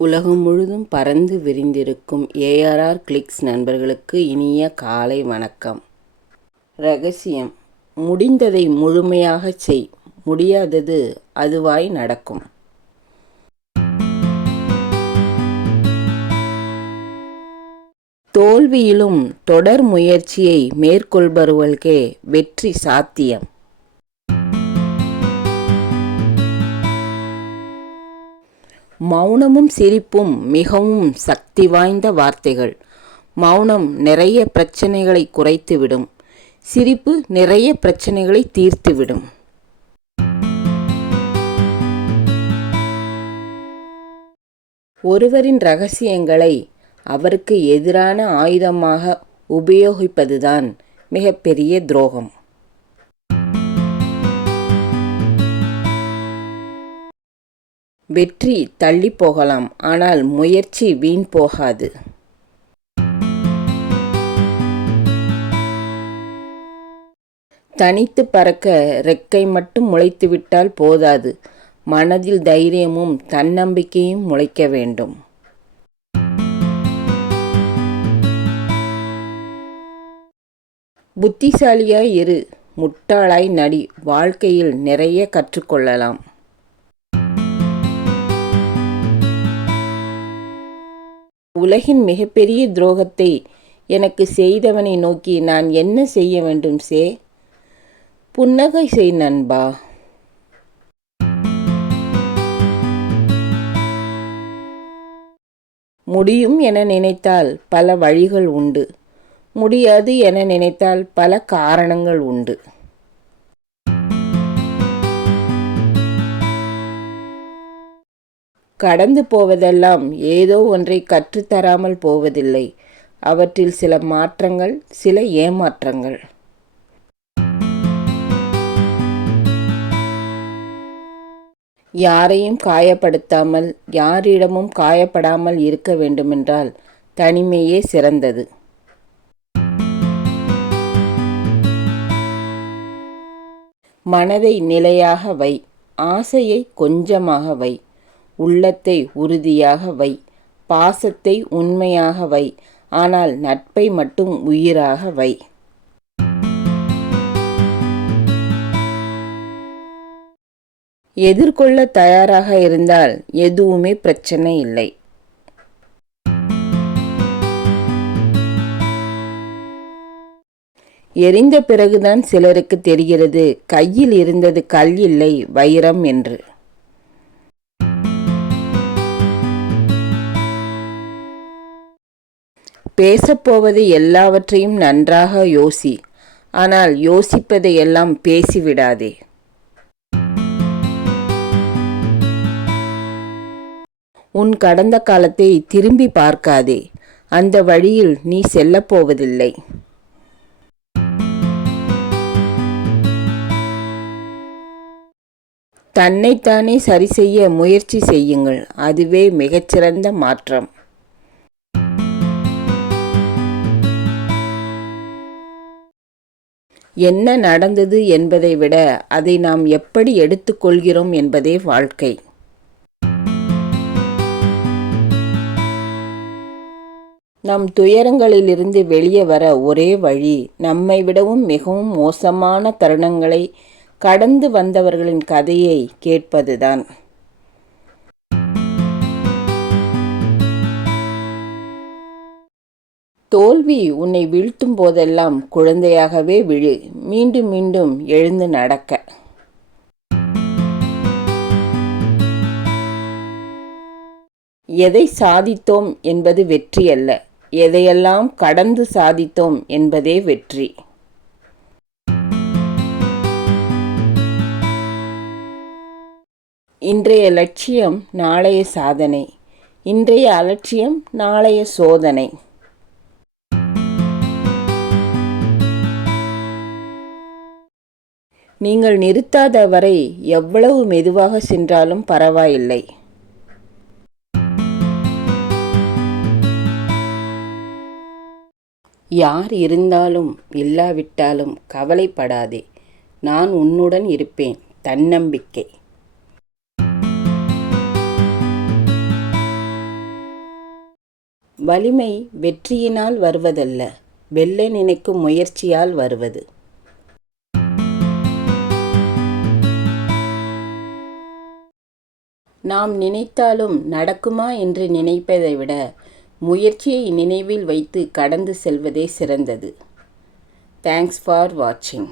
உலகம் முழுதும் பரந்து விரிந்திருக்கும் ஏஆர்ஆர் கிளிக்ஸ் நண்பர்களுக்கு இனிய காலை வணக்கம். ரகசியம்: முடிந்ததை முழுமையாகச் செய், முடியாதது அதுவாய் நடக்கும். தோல்வியிலும் தொடர் முயற்சியை மேற்கொள்பவர்களுக்கே வெற்றி சாத்தியம். மௌனமும் சிரிப்பும் மிகவும் சக்தி வாய்ந்த வார்த்தைகள். மௌனம் நிறைய பிரச்சனைகளை குறைத்துவிடும், சிரிப்பு நிறைய பிரச்சனைகளை தீர்த்துவிடும். ஒருவரின் ரகசியங்களை அவருக்கு எதிரான ஆயுதமாக உபயோகிப்பதுதான் மிகப்பெரிய துரோகம். வெற்றி தள்ளி போகலாம், ஆனால் முயற்சி வீண் போகாது. தனித்து பறக்க ரெக்கை மட்டும் முளைத்துவிட்டால் போதாது, மனதில் தைரியமும் தன்னம்பிக்கையும் முளைக்க வேண்டும். புத்திசாலியாய் இரு, முட்டாளாய் நடி. வாழ்க்கையில் நிறைய கற்றுக்கொள்ளலாம். உலகின் மிகப்பெரிய துரோகத்தை எனக்கு செய்தவனை நோக்கி நான் என்ன செய்ய வேண்டும்? புன்னகை செய் நண்பா. முடியும் என நினைத்தால் பல வழிகள் உண்டு, முடியாது என நினைத்தால் பல காரணங்கள் உண்டு. கடந்து போவதெல்லாம் ஏதோ ஒன்றை கற்றுத்தராமல் போவதில்லை. அவற்றில் சில மாற்றங்கள், சில ஏமாற்றங்கள். யாரையும் காயப்படுத்தாமல், யாரிடமும் காயப்படாமல் இருக்க வேண்டுமென்றால் தனிமையே சிறந்தது. மனதை நிலையாக வை, ஆசையை கொஞ்சமாக வை, உள்ளத்தை உறுதியாக வை, பாசத்தை உண்மையாக வை, ஆனால் நட்பை மட்டும் உயிராக வை. எதிர்கொள்ள தயாராக இருந்தால் எதுவுமே பிரச்சனை இல்லை. எரிந்த பிறகுதான் சிலருக்கு தெரிகிறது கையில் இருந்தது கல் இல்லை, வைரம் என்று. பேசப்போவது எல்லாவற்றையும் நன்றாக யோசி, ஆனால் யோசிப்பதை எல்லாம் பேசிவிடாதே. உன் கடந்த காலத்தை திரும்பி பார்க்காதே, அந்த வழியில் நீ செல்லப்போவதில்லை. தன்னைத்தானே சரி செய்ய முயற்சி செய்யுங்கள், அதுவே மிகச்சிறந்த மாற்றம். என்ன நடந்தது என்பதை விட அதை நாம் எப்படி எடுத்துக்கொள்கிறோம் என்பதே வாழ்க்கை. நம் துயரங்களிலிருந்து வெளியே வர ஒரே வழி, நம்மை விடவும் மிகவும் மோசமான தருணங்களை கடந்து வந்தவர்களின் கதையை கேட்பதுதான். தோல்வி உன்னை வீழ்த்தும் போதெல்லாம் குழந்தையாகவே விழு, மீண்டும் மீண்டும் எழுந்து நடக்க. எதை சாதித்தோம் என்பது வெற்றி அல்ல, எதையெல்லாம் கடந்து சாதித்தோம் என்பதே வெற்றி. இன்றைய லட்சியம் நாளைய சாதனை, இன்றைய அலட்சியம் நாளைய சோதனை. நீங்கள் நிறுத்தாத வரை எவ்வளவு மெதுவாக சென்றாலும் பரவாயில்லை. யார் இருந்தாலும் இல்லாவிட்டாலும் கவலைப்படாதே, நான் உன்னுடன் இருப்பேன். தன்னம்பிக்கை. வலிமை வெற்றியினால் வருவதல்ல, வெல்ல நினைக்கும் முயற்சியால் வருவது. நாம் நினைத்தாலும் நடக்குமா என்று நினைப்பதை விட முயற்சியை நினைவில் வைத்து கடந்து செல்வதே சிறந்தது. தேங்க்ஸ் ஃபார் வாட்சிங்.